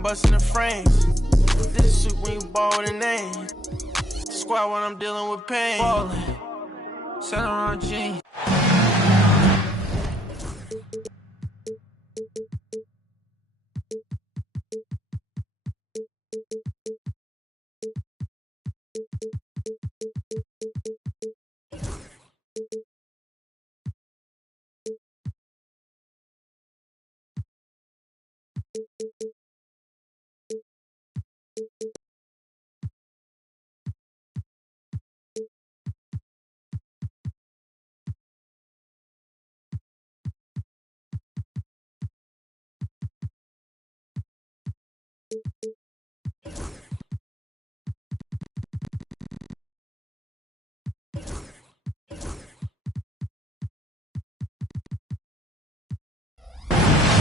I'm busting the frames. This suit when you ball with a name. Squad when I'm dealing with pain. Ballin', Saint Laurent jeans.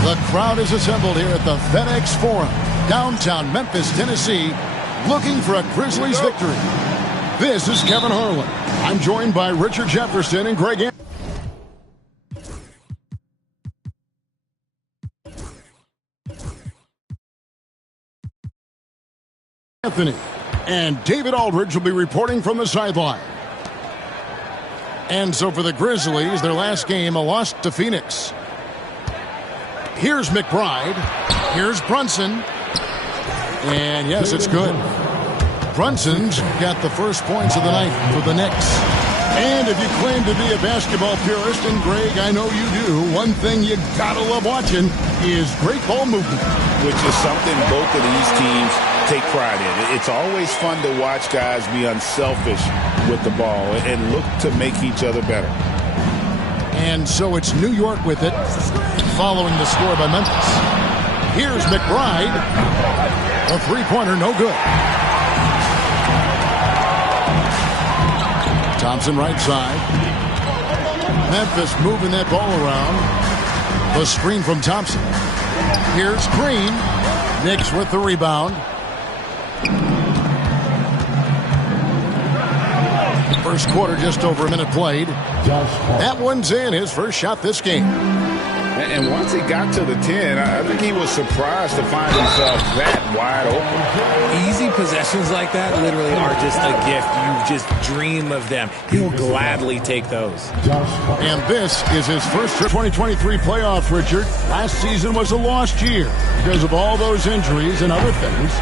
The crowd is assembled here at the FedEx Forum, downtown Memphis, Tennessee, looking for a Grizzlies victory. This is Kevin Harlan. I'm joined by Richard Jefferson and Greg Anthony. And David Aldridge will be reporting from the sideline. And so for the Grizzlies, their last game, a loss to Phoenix. Here's McBride. Here's Brunson. And yes, it's good. Brunson's got the first points of the night for the Knicks. And if you claim to be a basketball purist, and Greg, I know you do, one thing you gotta love watching is great ball movement. Which is something both of these teams take pride in. It's always fun to watch guys be unselfish with the ball and look to make each other better. And so it's New York with it, following the score by Memphis. Here's McBride. A three-pointer, no good. Thompson right side. Memphis moving that ball around. The screen from Thompson. Here's Green. Knicks with the rebound. First quarter, just over a minute played. That one's in, his first shot this game. And once he got to the 10, I think he was surprised to find himself that wide open. Easy possessions like that literally are just a gift. You just dream of them. He'll gladly take those. And this is his first 2023 playoffs, Richard. Last season was a lost year because of all those injuries and other things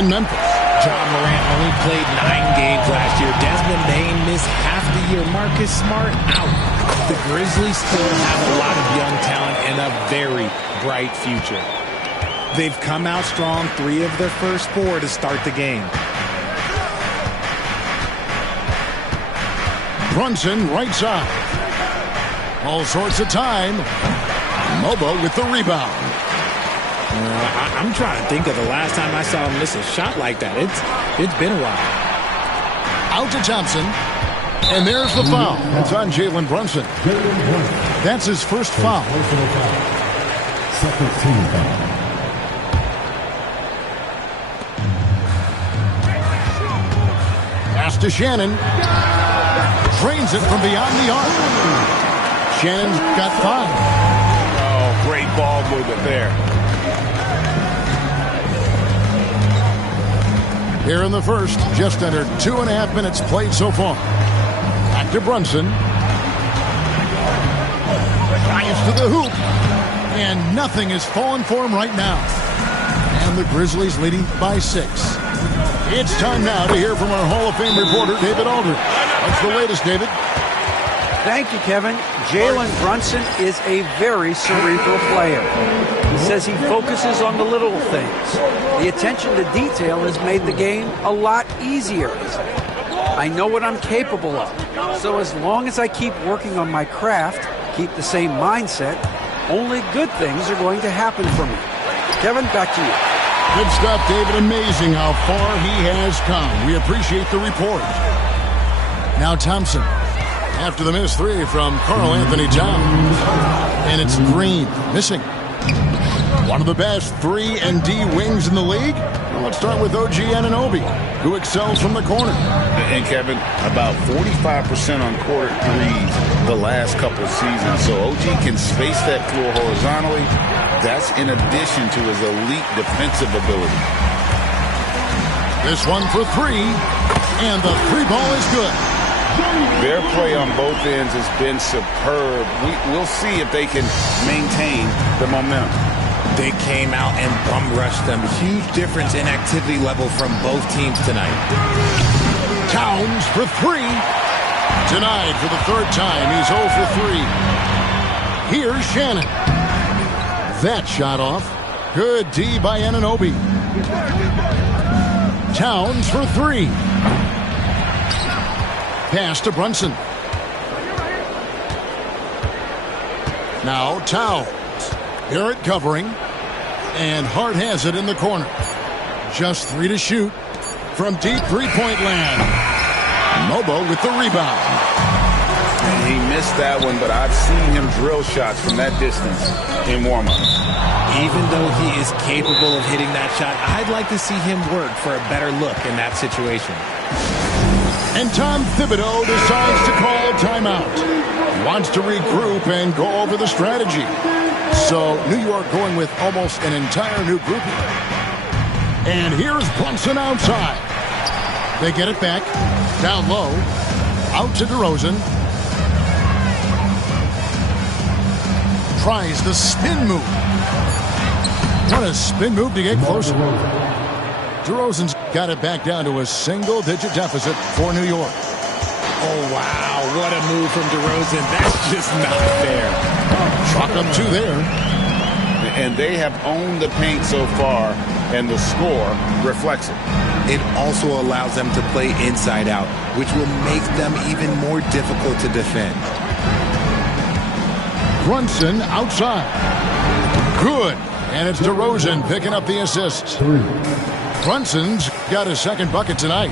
in Memphis. John Morant only played 9 games last year. Desmond Bane missed half the year. Marcus Smart out. The Grizzlies still have a lot of young talent and a very bright future. They've come out strong 3 of their first 4 to start the game. Brunson right side. All sorts of time. Mobo with the rebound. I'm trying to think of the last time I saw him miss a shot like that. It's been a while. Out to Thompson. And there's the foul. That's on Jalen Brunson. That's his first foul. Second team foul. Pass to Shannon. Drains it from beyond the arc. Shannon's got 5. Oh, great ball movement there. Here in the first, just under 2.5 minutes played so far. Back to Brunson. Drives to the hoop. And nothing is falling for him right now. And the Grizzlies leading by 6. It's time now to hear from our Hall of Fame reporter, David Aldridge. What's the latest, David? Thank you, Kevin. Jalen Brunson is a very cerebral player. He says he focuses on the little things. The attention to detail has made the game a lot easier. I know what I'm capable of. So as long as I keep working on my craft, keep the same mindset, only good things are going to happen for me. Kevin, back to you. Good stuff, David. Amazing how far he has come. We appreciate the report. Now Thompson. After the missed 3 from Karl Anthony Towns. And it's Green missing. One of the best 3 and D wings in the league? Well, let's start with OG Anunoby, who excels from the corner. And Kevin, about 45% on quarter threes the last couple seasons. So OG can space that floor horizontally. That's in addition to his elite defensive ability. This one for 3, and the 3 ball is good. Their play on both ends has been superb. We'll see if they can maintain the momentum. They came out and bum rushed them. Huge difference in activity level from both teams tonight. Towns for 3. Denied for the 3rd time. He's 0 for 3. Here's Shannon. That shot off. Good D by Anunoby. Towns for 3. Pass to Brunson. Now Towns. Garrett covering. And Hart has it in the corner. Just 3 to shoot from deep three-point land. Mobo with the rebound. He missed that one, but I've seen him drill shots from that distance in warm-up. Even though he is capable of hitting that shot, I'd like to see him work for a better look in that situation. And Tom Thibodeau decides to call timeout. He wants to regroup and go over the strategy. So New York going with almost an entire new grouping. And here's Brunson outside. They get it back. Down low. Out to DeRozan. Tries the spin move. What a spin move to get closer. DeRozan's got it back down to a single-digit deficit for New York. Oh, wow. What a move from DeRozan. That's just not fair. Chalk up 2 there. And they have owned the paint so far, and the score reflects it. It also allows them to play inside out, which will make them even more difficult to defend. Brunson outside. Good. And it's DeRozan picking up the assist. Brunson's got his 2nd bucket tonight.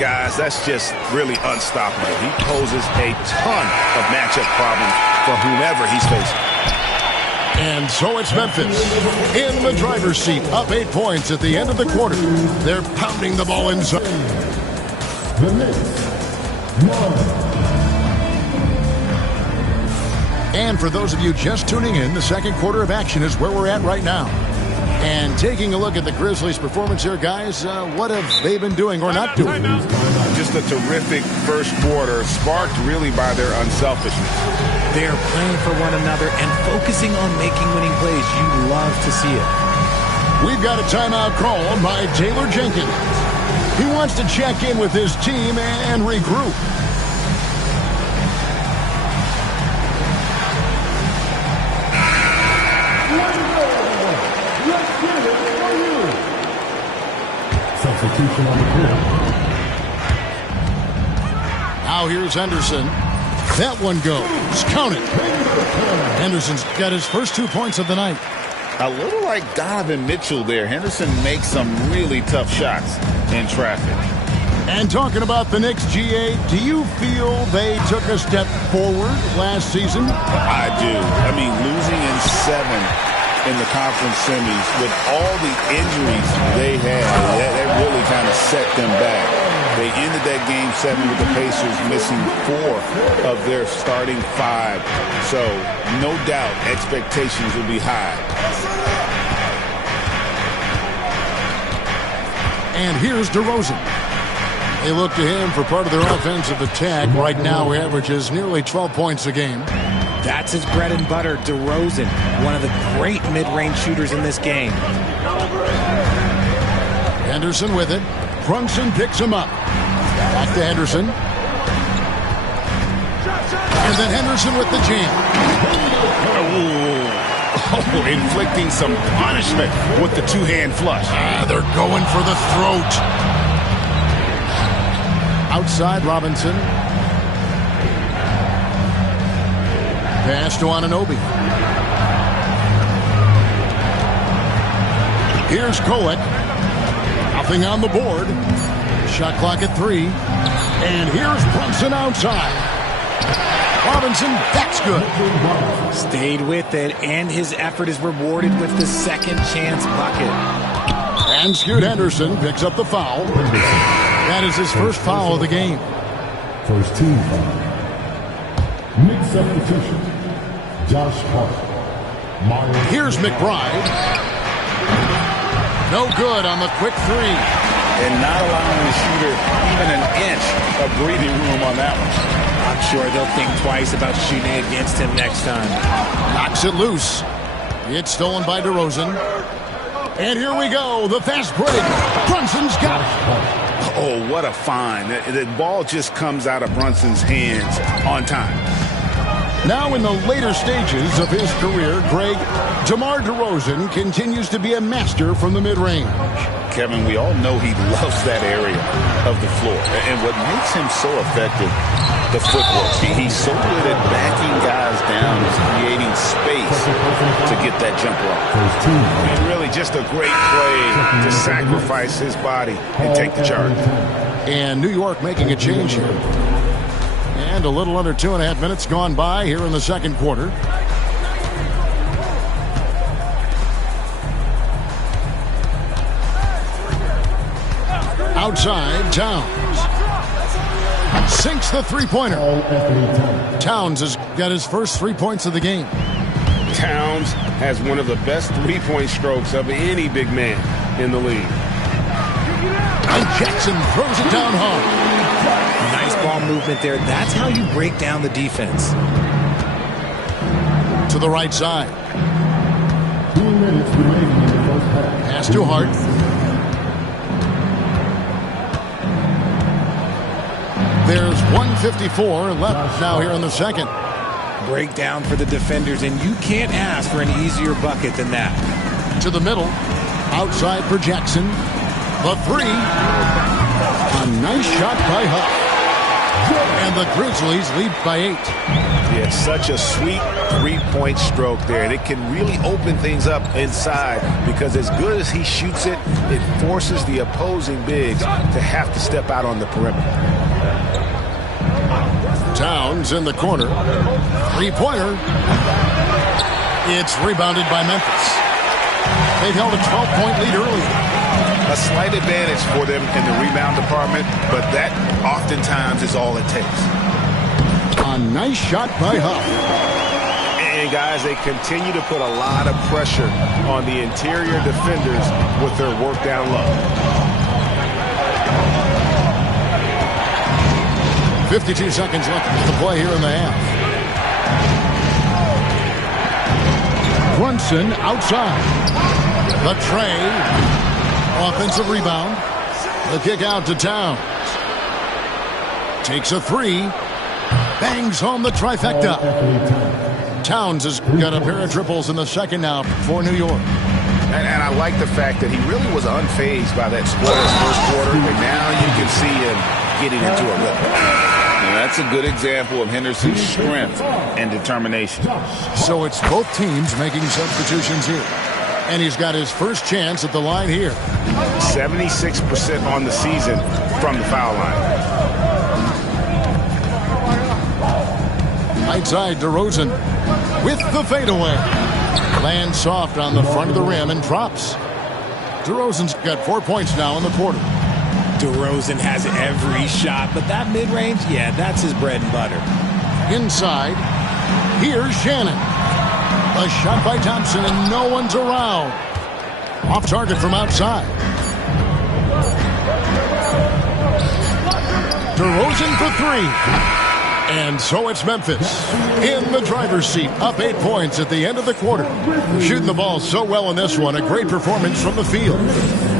Guys, that's just really unstoppable. He poses a ton of matchup problems for whomever he's facing. And so it's Memphis in the driver's seat, up 8 points at the end of the quarter. They're pounding the ball inside. And for those of you just tuning in, the 2nd quarter of action is where we're at right now. And taking a look at the Grizzlies' performance here, guys, what have they been doing or not doing? Just a terrific first quarter, sparked really by their unselfishness. They are playing for one another and focusing on making winning plays. You love to see it. We've got a timeout called by Taylor Jenkins. He wants to check in with his team and regroup. Substitution on the court. Now here's Henderson. That one goes. Count it. Henderson's got his first 2 points of the night. A little like Donovan Mitchell there. Henderson makes some really tough shots in traffic. And talking about the Knicks, GA, do you feel they took a step forward last season? I do. I mean, losing in 7 in the conference semis with all the injuries they had, that really kind of set them back. They ended that game 7 with the Pacers missing 4 of their starting 5. So, no doubt, expectations will be high. And here's DeRozan. They look to him for part of their offensive attack. Right now, he averages nearly 12 points a game. That's his bread and butter, DeRozan, one of the great mid-range shooters in this game. Henderson with it. Brunson picks him up. Back to Henderson. And then Henderson with the jam. Oh, inflicting some punishment with the 2-hand flush. They're going for the throat. Outside Robinson. Pass to Anunoby. Here's Kolek. Nothing on the board. Shot clock at 3. And here's Brunson outside. Robinson, that's good. Stayed with it, and his effort is rewarded with the second chance bucket. And Scoot Henderson picks up the foul. That is his first foul of the game. First team foul. Mixed substitution. Josh Hart. Here's McBride. No good on the quick three. And not allowing the shooter even an inch of breathing room on that one. I'm sure they'll think twice about shooting against him next time. Knocks it loose. It's stolen by DeRozan. And here we go, the fast break. Brunson's got it. Oh, what a find. The ball just comes out of Brunson's hands on time. Now in the later stages of his career, Greg, DeMar DeRozan continues to be a master from the mid-range. Kevin, we all know he loves that area of the floor. And what makes him so effective, the footwork. He's so good at backing guys down, creating space to get that jumper off. And really just a great play to sacrifice his body and take the charge. And New York making a change here. And a little under 2.5 minutes gone by here in the second quarter. Outside, Towns. Sinks the three-pointer. Towns has got his first 3 points of the game. Towns has one of the best three-point strokes of any big man in the league. And Jackson throws it down hard. Nice ball movement there. That's how you break down the defense. To the right side. 2 minutes remaining in the first half. Pass to Hart. There's 1:54 left now here in the second. Breakdown for the defenders, and you can't ask for an easier bucket than that. To the middle. Outside for Jackson. The three. A nice shot by Huff. And the Grizzlies lead by 8. Yeah, it's such a sweet three-point stroke there. And it can really open things up inside because as good as he shoots it, it forces the opposing bigs to have to step out on the perimeter. Towns in the corner. Three-pointer. It's rebounded by Memphis. They've held a 12-point lead earlier. A slight advantage for them in the rebound department, but that oftentimes is all it takes. A nice shot by Huff. And guys, they continue to put a lot of pressure on the interior defenders with their work down low. 52 seconds left to play here in the half. Brunson outside. The tray. Offensive rebound. The kick out to Towns. Takes a three. Bangs home the trifecta. Towns has got a pair of triples in the second now for New York. And I like the fact that he really was unfazed by that scoreless first quarter, and now you can see him getting into a rhythm. And that's a good example of Henderson's strength and determination. So it's both teams making substitutions here. And he's got his first chance at the line here. 76% on the season from the foul line. Right side, DeRozan with the fadeaway. Lands soft on the front of the rim and drops. DeRozan's got 4 points now in the quarter. DeRozan has every shot, but that mid-range, yeah, that's his bread and butter. Inside, here's Shannon. A shot by Thompson, and no one's around. Off target from outside. DeRozan for three. And so it's Memphis in the driver's seat, up 8 points at the end of the quarter. Shooting the ball so well in this one, a great performance from the field.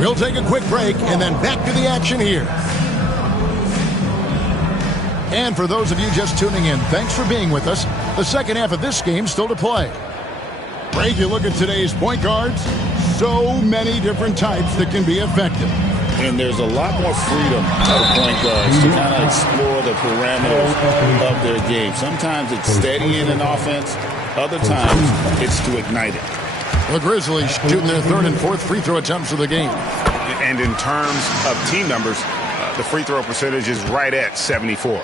We'll take a quick break and then back to the action here. And for those of you just tuning in, thanks for being with us. The second half of this game still to play. Break, you look at today's point guards, so many different types that can be effective. And there's a lot more freedom for point guards to kind of explore the parameters of their game. Sometimes it's steadying an offense. Other times it's to ignite it. The Grizzlies shooting their third and fourth free throw attempts of the game. And in terms of team numbers, the free throw percentage is right at 74.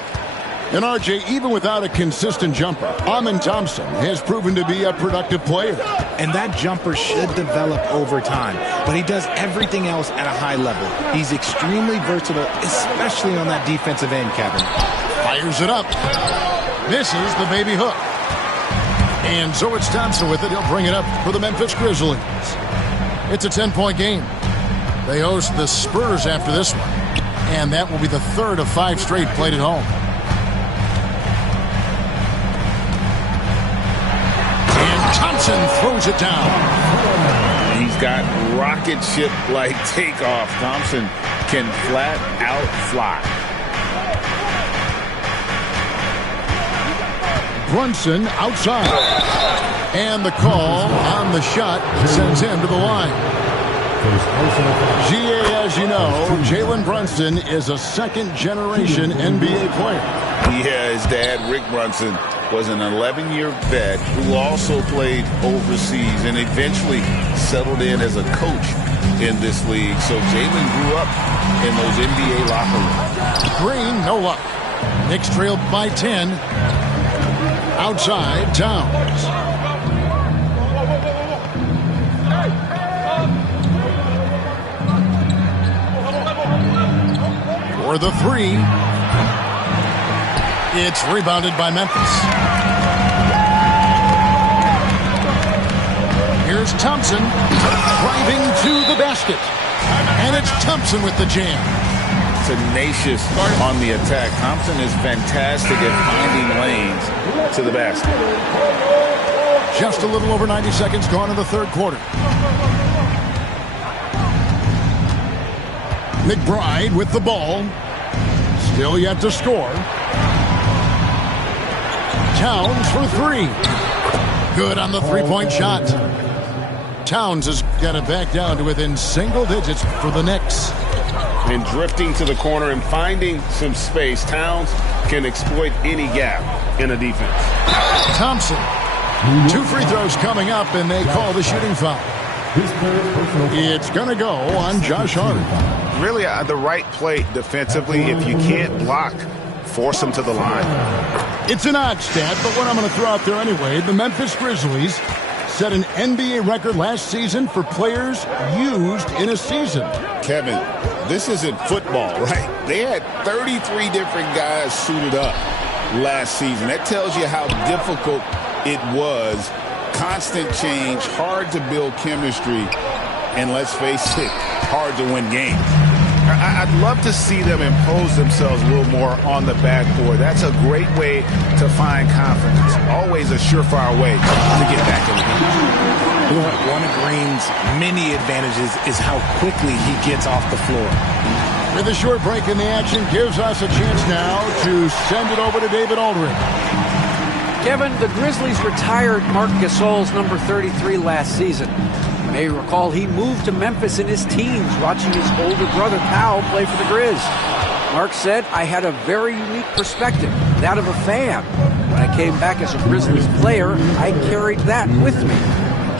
And RJ, even without a consistent jumper, Amin Thompson has proven to be a productive player. And that jumper should develop over time. But he does everything else at a high level. He's extremely versatile, especially on that defensive end, Kevin. Fires it up. Misses the baby hook. And so it's Thompson with it. He'll bring it up for the Memphis Grizzlies. It's a 10-point game. They host the Spurs after this one. And that will be the third of 5 straight played at home. Thompson throws it down. He's got rocket ship-like takeoff. Thompson can flat out fly. Brunson outside. And the call on the shot sends him to the line. GA, as you know, Jalen Brunson is a second-generation NBA player. Yeah, his dad, Rick Brunson, was an 11-year vet who also played overseas and eventually settled in as a coach in this league. So Jalen grew up in those NBA locker rooms. Green, no luck. Knicks trailed by 10. Outside, Towns. For the 3. It's rebounded by Memphis. Here's Thompson driving to the basket. And it's Thompson with the jam. Tenacious on the attack. Thompson is fantastic at finding lanes to the basket. Just a little over 90 seconds gone in the third quarter. McBride with the ball. Still yet to score. Towns for 3. Good on the three-point shot. Towns has got it back down to within single digits for the Knicks. And drifting to the corner and finding some space, Towns can exploit any gap in a defense. Thompson. 2 free throws coming up, and they call the shooting foul. It's going to go on Josh Hart. Really the right play defensively. If you can't block, force him to the line. It's an odd stat, but what I'm going to throw out there anyway, the Memphis Grizzlies set an NBA record last season for players used in a season. Kevin, this isn't football, right? They had 33 different guys suited up last season. That tells you how difficult it was. Constant change, hard to build chemistry, and let's face it, hard to win games. I'd love to see them impose themselves a little more on the backboard. That's a great way to find confidence. Always a surefire way to get back in the game. One of Green's many advantages is how quickly he gets off the floor. With a short break in the action gives us a chance now to send it over to David Aldridge. Kevin, the Grizzlies retired Marc Gasol's number 33 last season. You may recall he moved to Memphis in his teens, watching his older brother Powell play for the Grizz. Mark said, I had a very unique perspective, that of a fan. When I came back as a Grizzlies player, I carried that with me.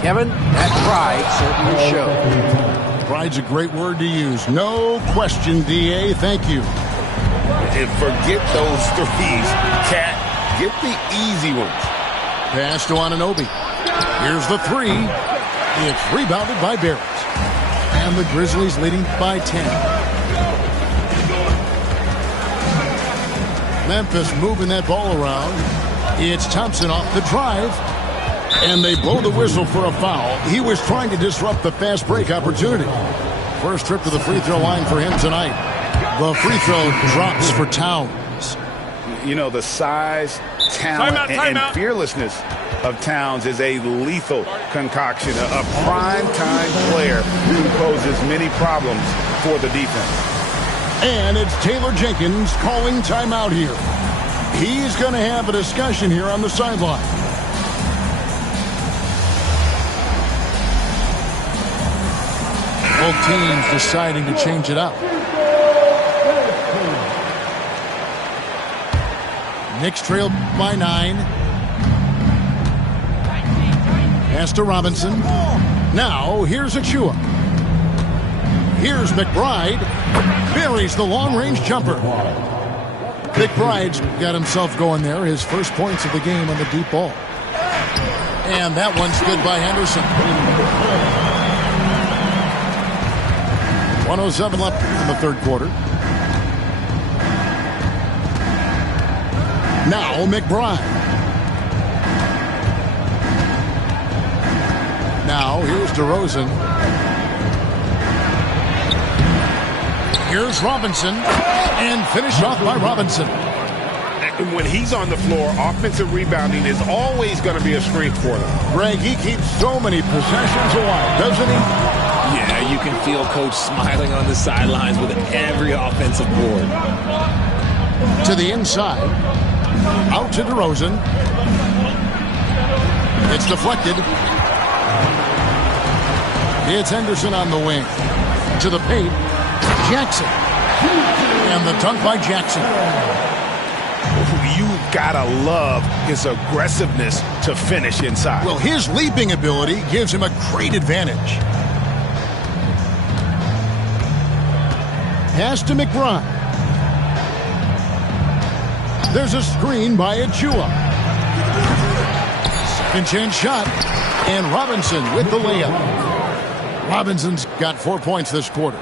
Kevin, that pride certainly showed. Pride's a great word to use. No question, D.A. Thank you. And forget those threes, Cat. Get the easy ones. Pass to Anunoby. Here's the 3. It's rebounded by Barrett. And the Grizzlies leading by 10. Memphis moving that ball around. It's Thompson off the drive. And they blow the whistle for a foul. He was trying to disrupt the fast break opportunity. First trip to the free throw line for him tonight. The free throw drops for Towns. You know, the size, talent, and fearlessness of Towns is a lethal concoction, a prime-time player who poses many problems for the defense. And it's Taylor Jenkins calling timeout here. He's going to have a discussion here on the sideline. Both teams deciding to change it up. Knicks trailed by 9. Pass to Robinson. Now, here's Achua. Here's McBride. Buries the long-range jumper. McBride's got himself going there. His first points of the game on the deep ball. And that one's good by Henderson. 1:07 left in the third quarter. Now McBride. Now here's DeRozan. Here's Robinson. And finished off by Robinson. And when he's on the floor, offensive rebounding is always going to be a strength for them. Greg, he keeps so many possessions alive, doesn't he? Yeah, you can feel Coach smiling on the sidelines with every offensive board. To the inside. Out to DeRozan. It's deflected. It's Henderson on the wing. To the paint. Jackson. And the dunk by Jackson. You've got to love his aggressiveness to finish inside. Well, his leaping ability gives him a great advantage. Pass to McBride. There's a screen by Achua. Second chance shot. And Robinson with the layup. Robinson's got 4 points this quarter.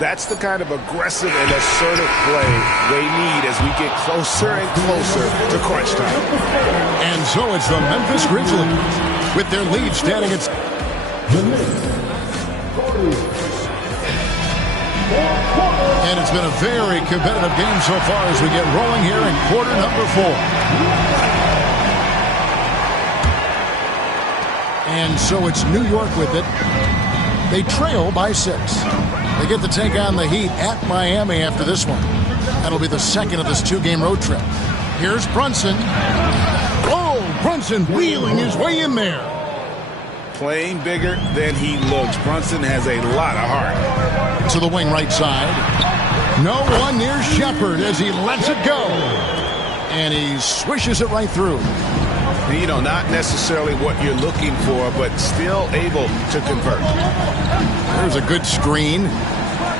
That's the kind of aggressive and assertive play they need as we get closer and closer to crunch time. And so it's the Memphis Grizzlies with their lead standing at... And it's been a very competitive game so far as we get rolling here in quarter number 4. And so it's New York with it. They trail by 6. They get to take on the Heat at Miami after this one. That'll be the second of this 2-game road trip. Here's Brunson. Oh, Brunson wheeling his way in there. Playing bigger than he looks. Brunson has a lot of heart. To the wing right side. No one near Shepard as he lets it go. And he swishes it right through. You know, not necessarily what you're looking for, but still able to convert. There's a good screen.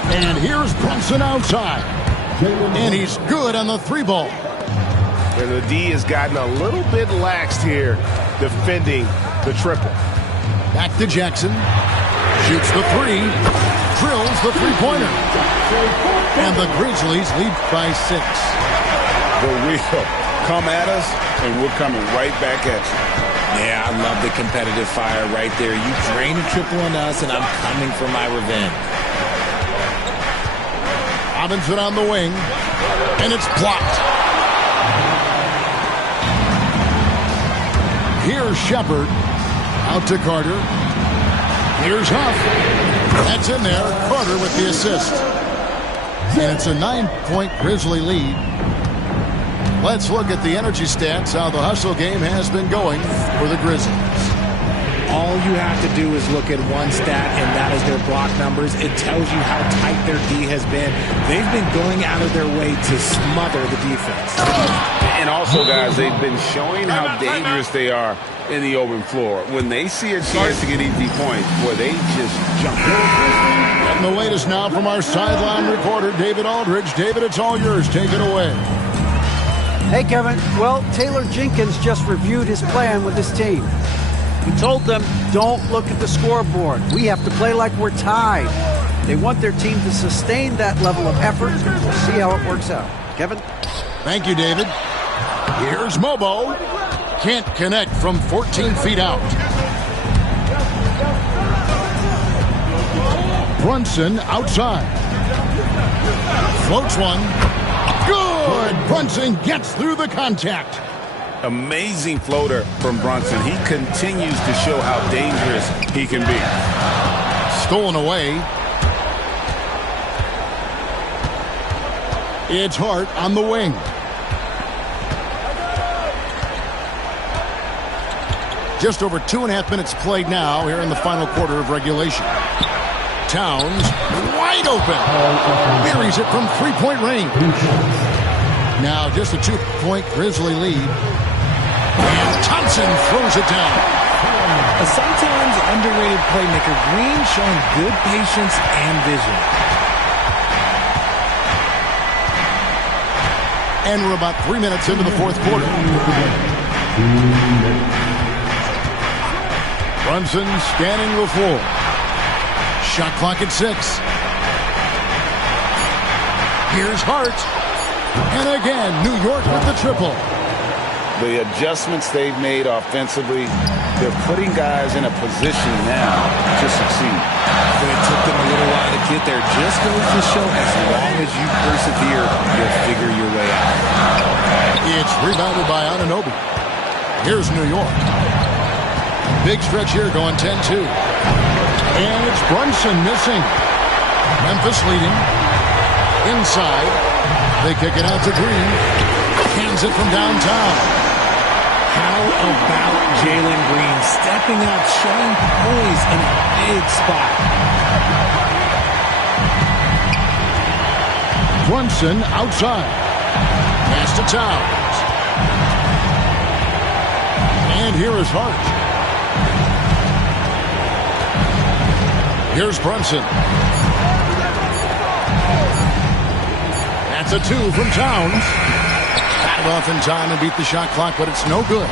And here's Brunson outside. And he's good on the 3-ball. And the D has gotten a little bit laxed here defending the triple. Back to Jackson. Shoots the 3. Drills the 3-pointer. And the Grizzlies lead by 6. The wheel. Come at us, and we're coming right back at you. Yeah, I love the competitive fire right there. You drain a triple on us, and I'm coming for my revenge. Robinson on the wing, and it's blocked. Here's Shepard. Out to Carter. Here's Huff. That's in there. Carter with the assist. And it's a 9-point Grizzly lead. Let's look at the energy stats, how the hustle game has been going for the Grizzlies. All you have to do is look at one stat, and that is their block numbers. It tells you how tight their D has been. They've been going out of their way to smother the defense. And also, guys, they've been showing how dangerous they are in the open floor. When they see a chance to get easy points, boy, they just jump in. And the latest now from our sideline reporter, David Aldridge. David, it's all yours. Take it away. Hey, Kevin. Well, Taylor Jenkins just reviewed his plan with his team. He told them, don't look at the scoreboard. We have to play like we're tied. They want their team to sustain that level of effort. We'll see how it works out. Kevin? Thank you, David. Here's Mobo. Can't connect from 14 feet out. Brunson outside. Floats one. Good! Brunson gets through the contact. Amazing floater from Brunson. He continues to show how dangerous he can be. Stolen away. It's Hart on the wing. Just over 2.5 minutes played now here in the final quarter of regulation. Towns wide open. Buries it from 3-point range. Now just a 2-point Grizzly lead. And Thompson throws it down. A sometimes underrated playmaker, Green showing good patience and vision. And we're about 3 minutes into the fourth quarter. Brunson scanning the floor. Shot clock at 6. Here's Hart. And again, New York with the triple. The adjustments they've made offensively, they're putting guys in a position now to succeed. But it took them a little while to get there. Just goes to show, as long as you persevere, you'll figure your way out. It's rebounded by Anunoby. Here's New York. Big stretch here going 10-2. And it's Brunson missing. Memphis leading. Inside. They kick it out to Green. Hands it from downtown. How about Jalen Green stepping up, showing poise in a big spot? Brunson outside. Pass to Towns. And here is Hart. Here's Brunson. That's a 2 from Towns. Batted off in time and beat the shot clock, but it's no good.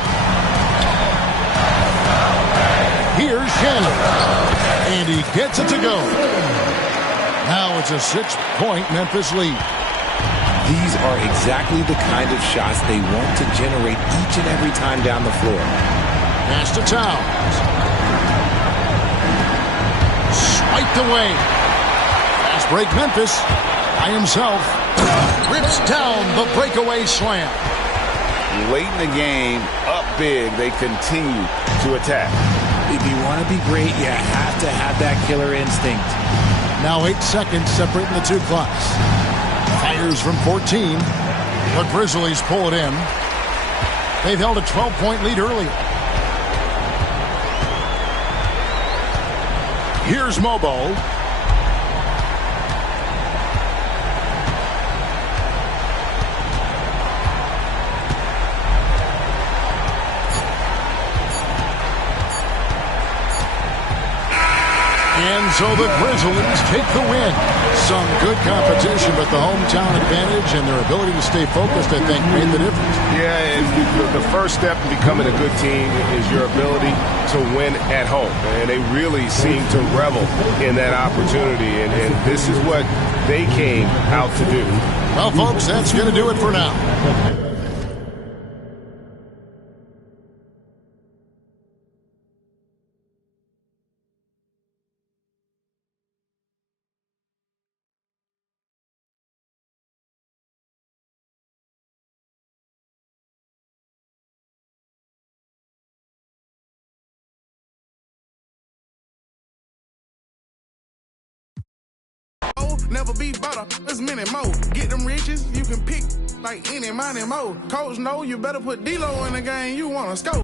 Here's Shannon. And he gets it to go. Now it's a 6-point Memphis lead. These are exactly the kind of shots they want to generate each and every time down the floor. Pass to Towns. Swiped away. Fast break Memphis by himself. Rips down the breakaway slam. Late in the game, up big, they continue to attack. If you want to be great, you have to have that killer instinct. Now 8 seconds separating the two clocks. Fires from 14. The Grizzlies pull it in. They've held a 12-point lead earlier. Here's Mobo. And so the Grizzlies take the win. Some good competition, but the hometown advantage and their ability to stay focused, I think, made the difference. Yeah, and the first step in becoming a good team is your ability to win at home. And they really seem to revel in that opportunity. And this is what they came out to do. Well, folks, that's going to do it for now. Never be better, there's many more. Get them riches, you can pick like any, money, more. Coach know you better put D-Lo in the game, you want to score.